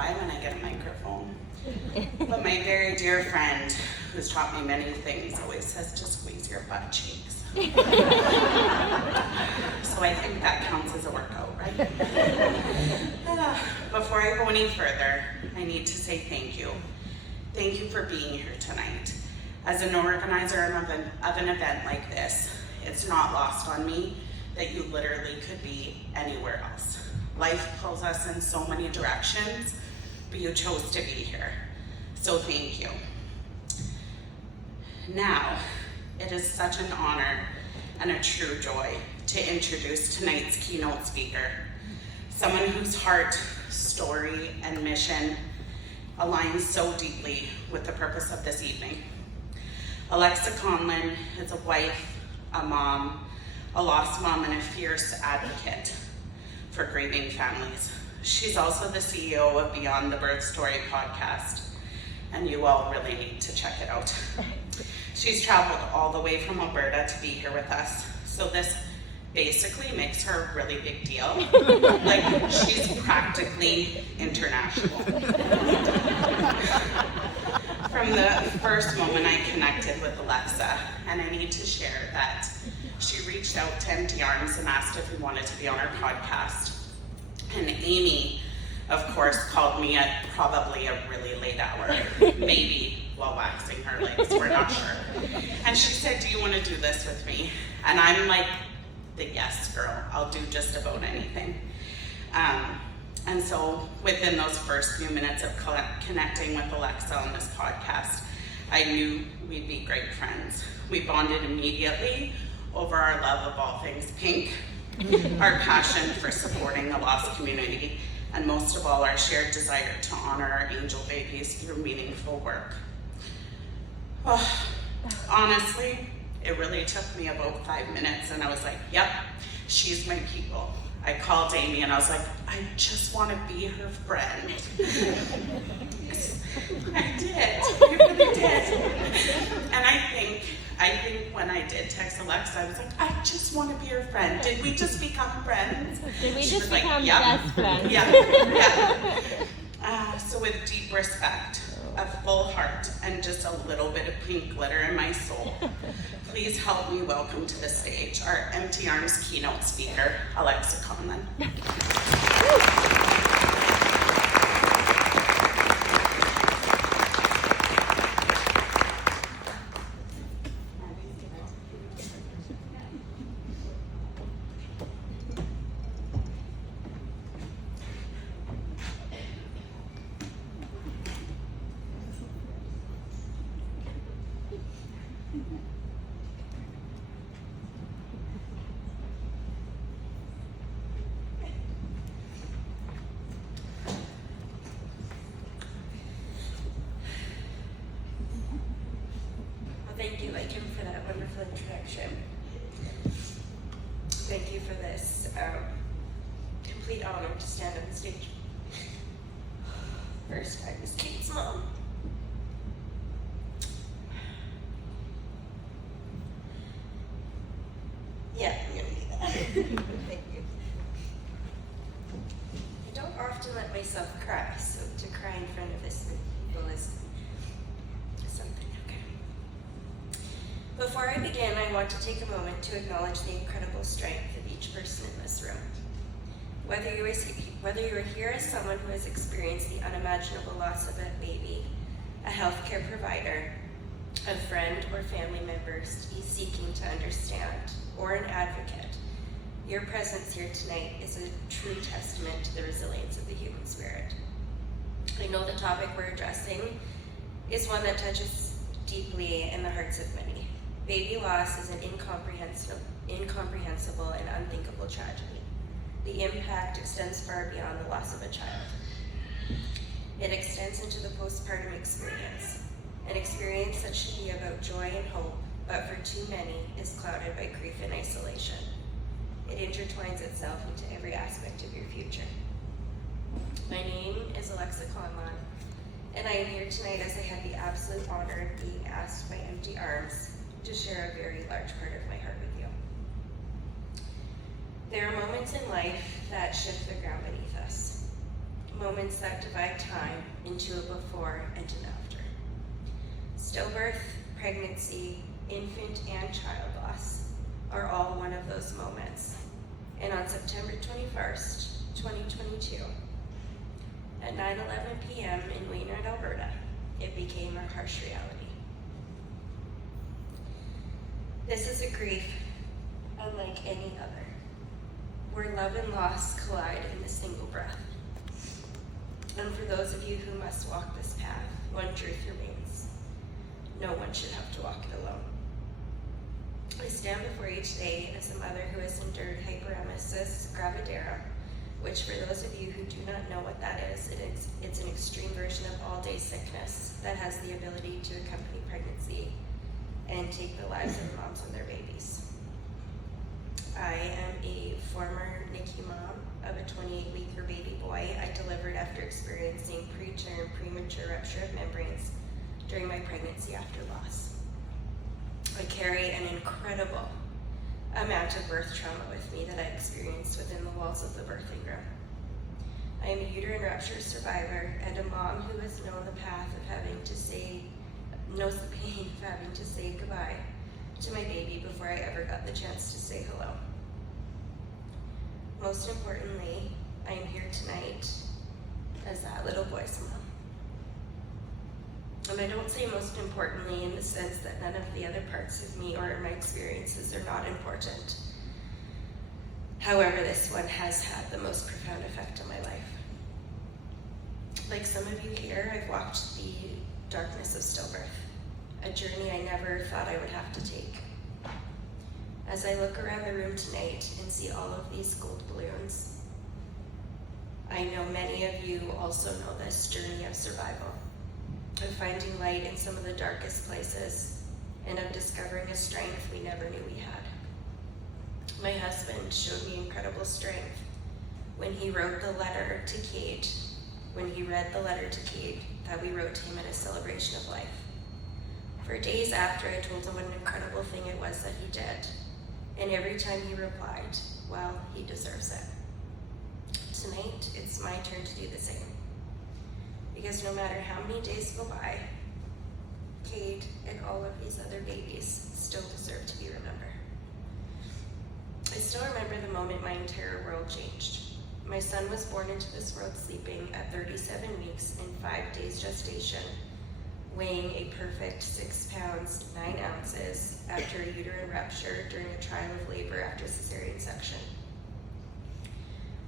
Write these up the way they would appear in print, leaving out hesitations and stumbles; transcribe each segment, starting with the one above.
cry when I get a microphone. But my very dear friend, who's taught me many things, always says to squeeze your butt cheeks. So I think that counts as a workout, right? Before I go any further, I need to say thank you. Thank you for being here tonight. As an organizer of an event like this, it's not lost on me that you literally could be anywhere else. Life pulls us in so many directions, but you chose to be here. So thank you. Now, it is such an honor and a true joy to introduce tonight's keynote speaker, someone whose heart, story, and mission aligns so deeply with the purpose of this evening. Alexa Conlon is a wife, a mom, a lost mom, and a fierce advocate for grieving families. She's also the CEO of Beyond the Birth Story podcast, and you all really need to check it out. She's traveled all the way from Alberta to be here with us, so this basically makes her a really big deal. Like, she's practically international. From the first moment I connected with Alexa, and I need to share that she reached out to Empty Arms and asked if we wanted to be on our podcast. And Amy, of course, called me at probably a really late hour, maybe while waxing her legs, we're not sure. And she said, "Do you want to do this with me?" And I'm like, the yes girl, I'll do just about anything. And so within those first few minutes of connecting with Alexa on this podcast, I knew we'd be great friends. We bonded immediately over our love of all things pink, our passion for supporting the lost community, and most of all, our shared desire to honor our angel babies through meaningful work. Oh, honestly, it really took me about 5 minutes, and I was like, yep, she's my people. I called Amy and I was like, I just want to be her friend. I did, I really did. And I think when I did text Alexa, I was like, I just want to be her friend. Did we just become friends? Did we She just was like, become yep. best friends? Yeah. So with deep respect, a full heart, and just a little bit of pink glitter in my soul, please help me welcome to the stage our Empty Arms keynote speaker, Alexa Conlon. Thank you, Kim, for that wonderful introduction. Thank you for this complete honor to stand on the stage. First, I was Kate's mom. Yeah, I'm gonna do that. Thank you. I don't often let myself cry, so to cry in front of this many people is something. Okay. Before I begin, I want to take a moment to acknowledge the incredible strength of each person in this room. Whether you are here as someone who has experienced the unimaginable loss of a baby, a healthcare provider, a friend or family member seeking to understand, or an advocate, your presence here tonight is a true testament to the resilience of the human spirit. I know the topic we're addressing is one that touches deeply in the hearts of many. Baby loss is an incomprehensible and unthinkable tragedy. The impact extends far beyond the loss of a child. It extends into the postpartum experience, an experience that should be about joy and hope, but for too many is clouded by grief and isolation. It intertwines itself into every aspect of your future. My name is Alexa Conlon, and I am here tonight as I had the absolute honor of being asked by Empty Arms to share a very large part of my heart with you. There are moments in life that shift the ground beneath us. moments that divide time into a before and an after. Stillbirth, pregnancy, infant and child loss are all one of those moments. And on September 21st, 2022, at 9:11 p.m. in Wainwright, Alberta, it became our harsh reality. This is a grief unlike any other, where love and loss collide in a single breath. And for those of you who must walk this path, one truth remains: no one should have to walk it alone. I stand before you today as a mother who has endured hyperemesis gravidarum, which for those of you who do not know what that is, it's an extreme version of all-day sickness that has the ability to accompany pregnancy and take the lives of moms and their babies. I am a former NICU mom of a 28-week baby boy I delivered after experiencing preterm premature rupture of membranes during my pregnancy after loss. I carry an incredible amount of birth trauma with me that I experienced within the walls of the birthing room. I am a uterine rupture survivor and a mom who has known the path of knows the pain of having to say goodbye to my baby before I ever got the chance to say hello. Most importantly, I am here tonight as that little boy's mom. And I don't say most importantly in the sense that none of the other parts of me or my experiences are not important. However, this one has had the most profound effect on my life. Like some of you here, I've walked the darkness of stillbirth, a journey I never thought I would have to take. As I look around the room tonight and see all of these gold balloons, I know many of you also know this journey of survival, of finding light in some of the darkest places, and of discovering a strength we never knew we had. My husband showed me incredible strength when he wrote the letter to Kate, when he read the letter to Kate that we wrote to him in a celebration of life. For days after, I told him what an incredible thing it was that he did, and every time he replied, well, he deserves it. Tonight, it's my turn to do the same. Because no matter how many days go by, Kate and all of these other babies still deserve to be remembered. I still remember the moment my entire world changed. My son was born into this world sleeping at 37 weeks and 5 days gestation, weighing a perfect 6 pounds, 9 ounces after a uterine rupture during a trial of labor after cesarean section.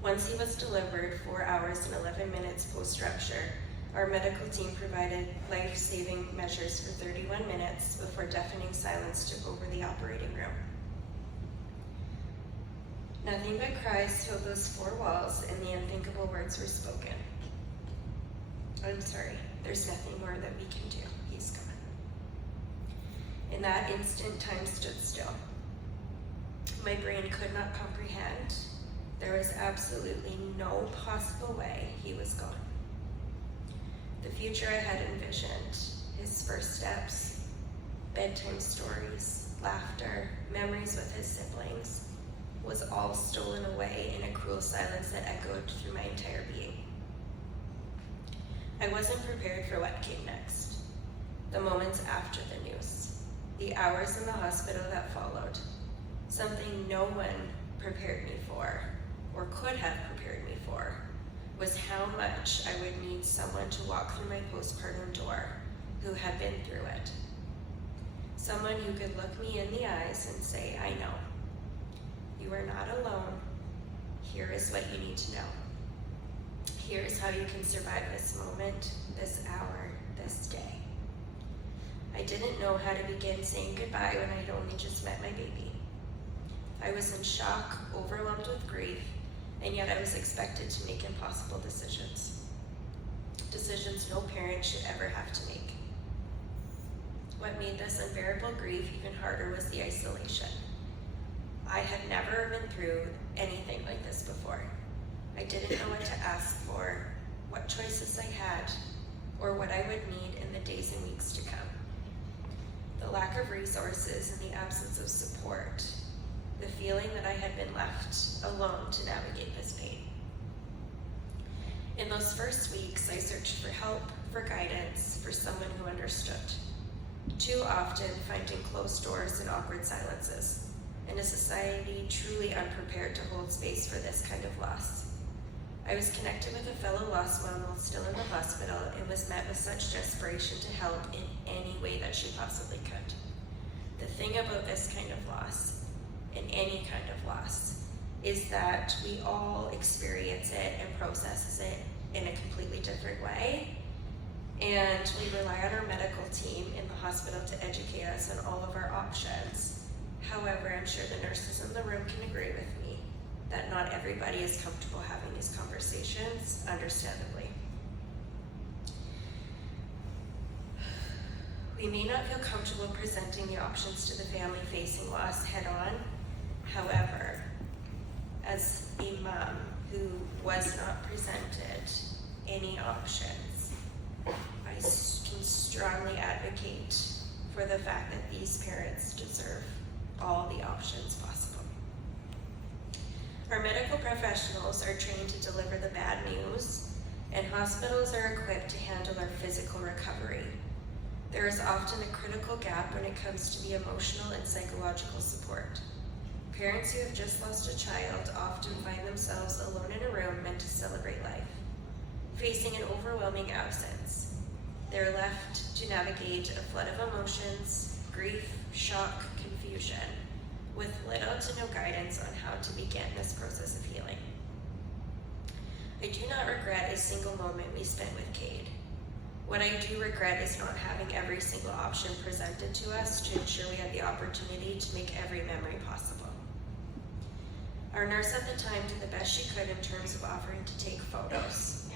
Once he was delivered 4 hours and 11 minutes post-rupture, our medical team provided life-saving measures for 31 minutes before deafening silence took over the operating room. Nothing but cries filled those 4 walls, and the unthinkable words were spoken. I'm sorry, there's nothing more that we can do. He's gone. In that instant, time stood still. My brain could not comprehend. There was absolutely no possible way he was gone. The future I had envisioned, his first steps, bedtime stories, laughter, memories with his siblings, was all stolen away in a cruel silence that echoed through my entire being. I wasn't prepared for what came next, the moments after the news, the hours in the hospital that followed, something no one prepared me for, or could have prepared me for, was how much I would need someone to walk through my postpartum door who had been through it. Someone who could look me in the eyes and say, I know. You are not alone. Here is what you need to know. Here is how you can survive this moment, this hour, this day. I didn't know how to begin saying goodbye when I had only just met my baby. I was in shock, overwhelmed with grief, and yet I was expected to make impossible decisions. Decisions no parent should ever have to make. What made this unbearable grief even harder was the isolation. I had never been through anything like this before. I didn't know what to ask for, what choices I had, or what I would need in the days and weeks to come. The lack of resources and the absence of support, the feeling that I had been left alone to navigate this pain. In those first weeks, I searched for help, for guidance, for someone who understood. Too often, finding closed doors and awkward silences, in a society truly unprepared to hold space for this kind of loss. I was connected with a fellow lost mom while still in the hospital and was met with such desperation to help in any way that she possibly could. The thing about this kind of loss, and any kind of loss, is that we all experience it and process it in a completely different way. And we rely on our medical team in the hospital to educate us on all of our options. However, I'm sure the nurses in the room can agree with me that not everybody is comfortable having these conversations, understandably. We may not feel comfortable presenting the options to the family facing loss head on. However, as a mom who was not presented any options, I can strongly advocate for the fact that these parents deserve all the options possible. Our medical professionals are trained to deliver the bad news, and hospitals are equipped to handle our physical recovery. There is often a critical gap when it comes to the emotional and psychological support. Parents who have just lost a child often find themselves alone in a room meant to celebrate life, facing an overwhelming absence. They're left to navigate a flood of emotions, grief, shock, confusion, with little to no guidance on how to begin this process of healing. I do not regret a single moment we spent with Cade. What I do regret is not having every single option presented to us to ensure we had the opportunity to make every memory possible. Our nurse at the time did the best she could in terms of offering to take photos.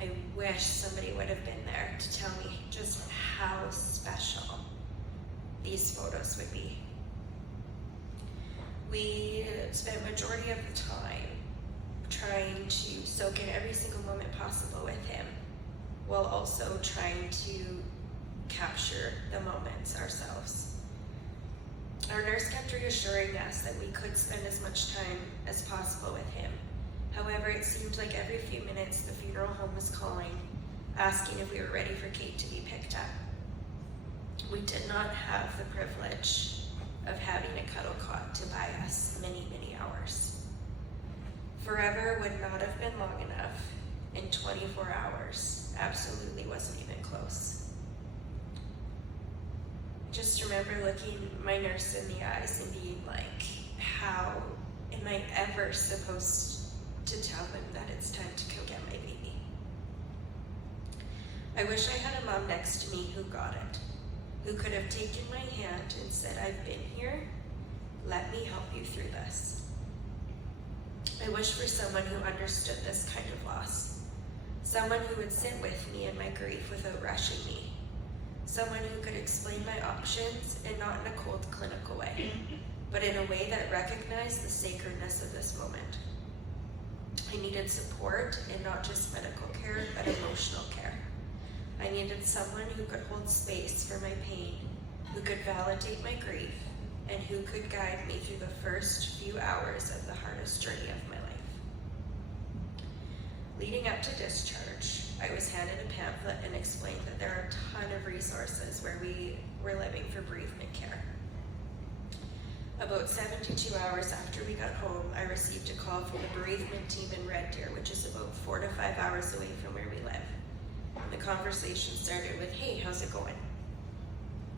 I wish somebody would have been there to tell me just how special these photos would be. We spent majority of the time trying to soak in every single moment possible with him, while also trying to capture the moments ourselves. Our nurse kept reassuring us that we could spend as much time as possible with him. However, it seemed like every few minutes the funeral home was calling, asking if we were ready for Kate to be picked up. We did not have the privilege of having a cuddle cot to buy us many, many hours. Forever would not have been long enough, and 24 hours absolutely wasn't even close. Just remember looking my nurse in the eyes and being like, how am I ever supposed to tell him that it's time to go get my baby? I wish I had a mom next to me who got it, who could have taken my hand and said, I've been here, let me help you through this. I wish for someone who understood this kind of loss, someone who would sit with me in my grief without rushing me, someone who could explain my options and not in a cold clinical way, but in a way that recognized the sacredness of this moment. I needed support, and not just medical care, but emotional care. I needed someone who could hold space for my pain, who could validate my grief, and who could guide me through the first few hours of the hardest journey of my life. Leading up to discharge, I was handed a pamphlet and explained that there are a ton of resources where we were living for bereavement care. About 72 hours after we got home, I received a call from the bereavement team in Red Deer, which is about 4 to 5 hours away from where we live. The conversation started with, hey, how's it going?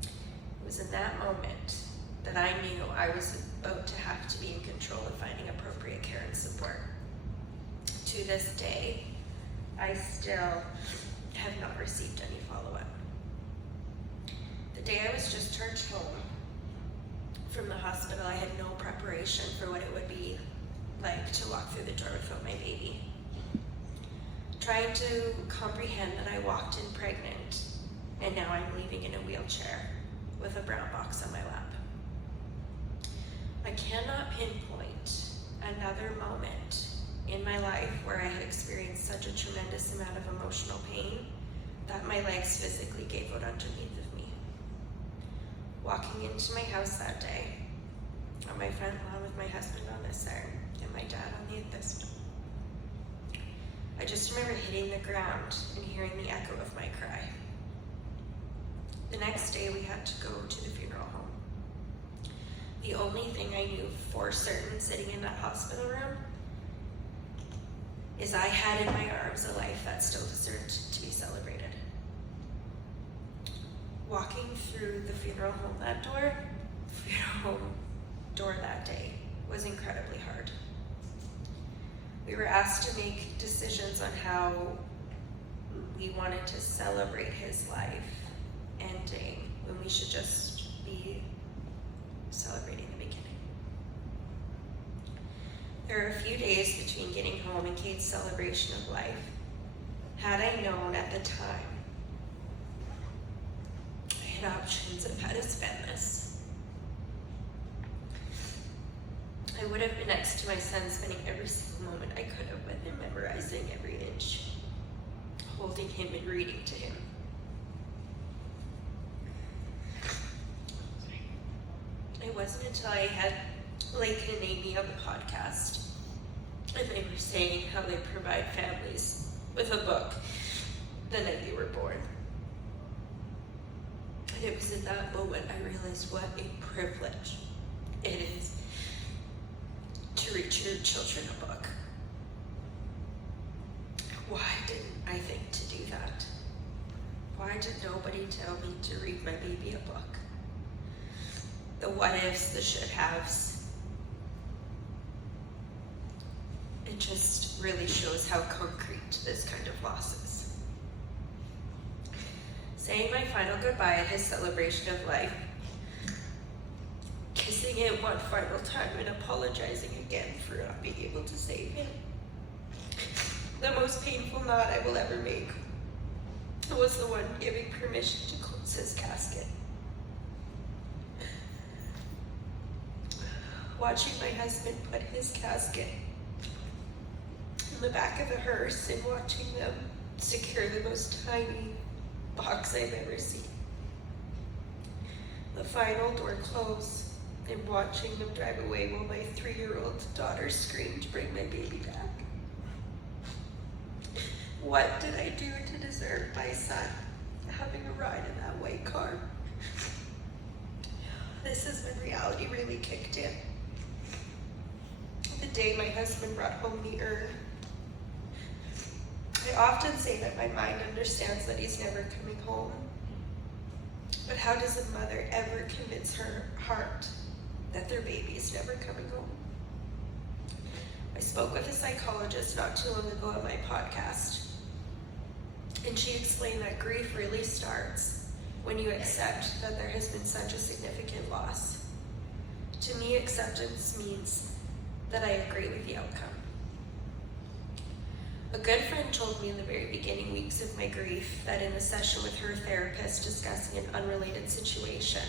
It was in that moment that I knew I was about to have to be in control of finding appropriate care and support. To this day, I still have not received any follow-up. The day I was discharged home from the hospital, I had no preparation for what it would be like to walk through the door without my baby. Trying to comprehend that I walked in pregnant, and now I'm leaving in a wheelchair with a brown box on my lap. I cannot pinpoint another moment in my life where I had experienced such a tremendous amount of emotional pain that my legs physically gave out underneath of me. Walking into my house that day, on my front lawn with my husband on this arm and my dad on this one, I just remember hitting the ground and hearing the echo of my cry. The next day we had to go to the funeral home. The only thing I knew for certain sitting in that hospital room is I had in my arms a life that still deserved to be celebrated. Walking through the funeral home door that day was incredibly hard. We were asked to make decisions on how we wanted to celebrate his life ending when we should just be celebrating the beginning. There are a few days between getting home and Kate's celebration of life. Had I known at the time, I had options of how to spend this. I would have been next to my son, spending every single moment I could have with him, memorizing every inch, holding him and reading to him. It wasn't until I had Blake and Amy on the podcast, and they were saying how they provide families with a book the night they were born. And it was in that moment I realized what a privilege it is to read your children a book. Why didn't I think to do that? Why did nobody tell me to read my baby a book? The what ifs, the should haves. It just really shows how concrete this kind of loss is. Saying my final goodbye at his celebration of life, kissing him one final time and apologizing again for not being able to save him. The most painful nod I will ever make was the one giving permission to close his casket. Watching my husband put his casket in the back of the hearse and watching them secure the most tiny box I've ever seen. The final door close and watching them drive away while my 3-year-old daughter screamed to bring my baby back. What did I do to deserve my son having a ride in that white car? This is when reality really kicked in. The day my husband brought home the urn. I often say that my mind understands that he's never coming home. But how does a mother ever convince her heart that their baby is never coming home? I spoke with a psychologist not too long ago on my podcast, and she explained that grief really starts when you accept that there has been such a significant loss. To me, acceptance means that I agree with the outcome. A good friend told me in the very beginning weeks of my grief that in a session with her therapist discussing an unrelated situation,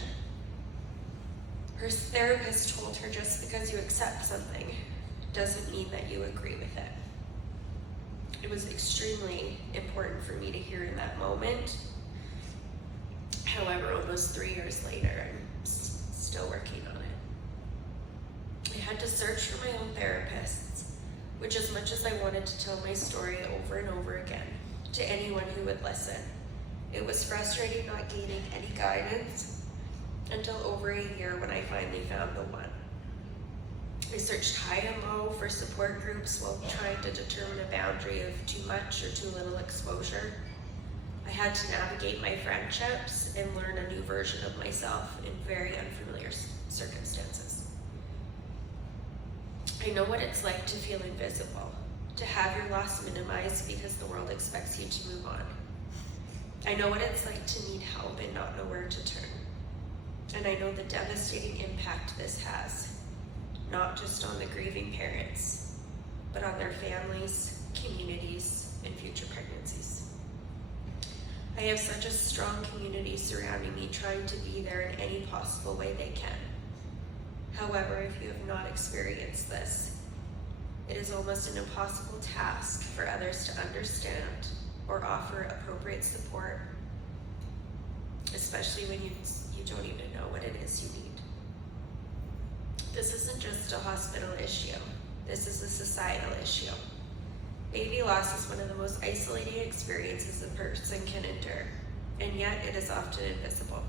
her therapist told her just because you accept something doesn't mean that you agree with it. It was extremely important for me to hear in that moment. However, almost 3 years later, I'm still working on it. I had to search for my own therapists, which as much as I wanted to tell my story over and over again to anyone who would listen, it was frustrating not gaining any guidance until over a year when I finally found the one. I searched high and low for support groups while trying to determine a boundary of too much or too little exposure. I had to navigate my friendships and learn a new version of myself in very unfamiliar circumstances. I know what it's like to feel invisible, to have your loss minimized because the world expects you to move on. I know what it's like to need help and not know where to turn. And I know the devastating impact this has, not just on the grieving parents, but on their families, communities, and future pregnancies. I have such a strong community surrounding me, trying to be there in any possible way they can. However, if you have not experienced this, it is almost an impossible task for others to understand or offer appropriate support, especially when you don't even know what it is you need. This isn't just a hospital issue. This is a societal issue. Baby loss is one of the most isolating experiences a person can endure, and yet it is often invisible.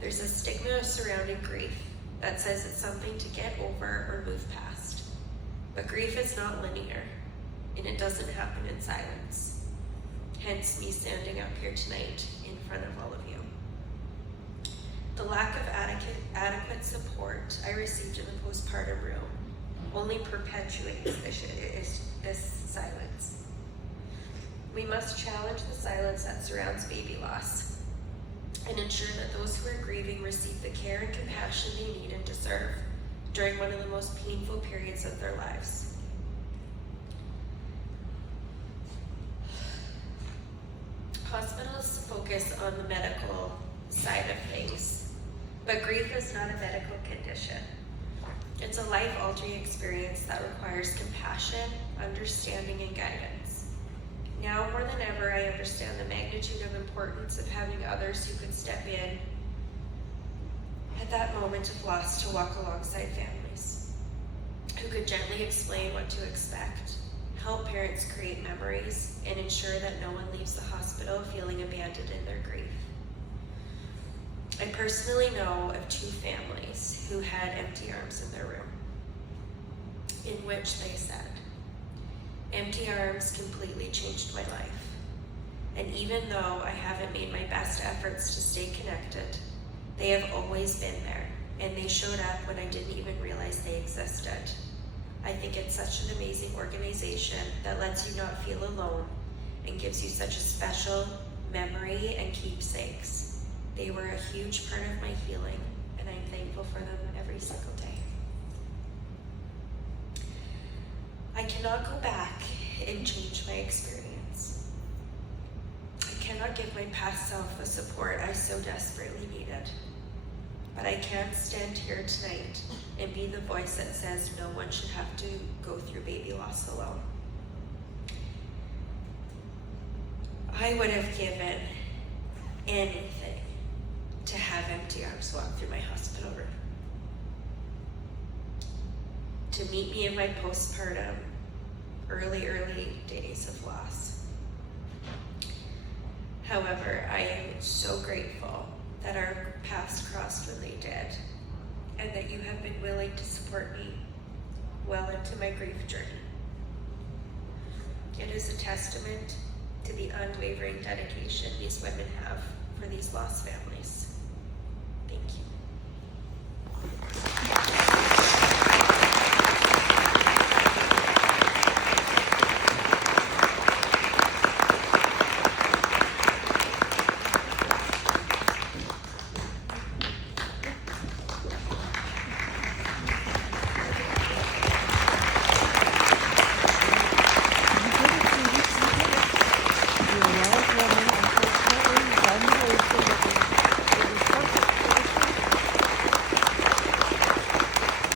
There's a stigma surrounding grief that says it's something to get over or move past. But grief is not linear, and it doesn't happen in silence. Hence me standing up here tonight in front of all of you. The lack of adequate support I received in the postpartum room only perpetuates this silence. We must challenge the silence that surrounds baby loss and ensure that those who are grieving receive the care and compassion they need and deserve during one of the most painful periods of their lives. Hospitals focus on the medical side of things, but grief is not a medical condition. It's a life-altering experience that requires compassion, understanding, and guidance. Now more than ever, I understand the magnitude of importance of having others who could step in at that moment of loss to walk alongside families, who could gently explain what to expect, help parents create memories, and ensure that no one leaves the hospital feeling abandoned in their grief. I personally know of 2 families who had empty arms in their room, in which they said, "Empty arms completely changed my life. And even though I haven't made my best efforts to stay connected, they have always been there, and they showed up when I didn't even realize they existed. I think it's such an amazing organization that lets you not feel alone and gives you such a special memory and keepsakes. They were a huge part of my healing, and I'm thankful for them every single day." I cannot go back and change my experience. I cannot give my past self the support I so desperately needed. But I can stand here tonight and be the voice that says no one should have to go through baby loss alone. I would have given anything to have empty arms walk through my hospital room, to meet me in my postpartum early days of loss. However, I am so grateful that our paths crossed when they did, and that you have been willing to support me well into my grief journey. It is a testament to the unwavering dedication these women have for these lost families.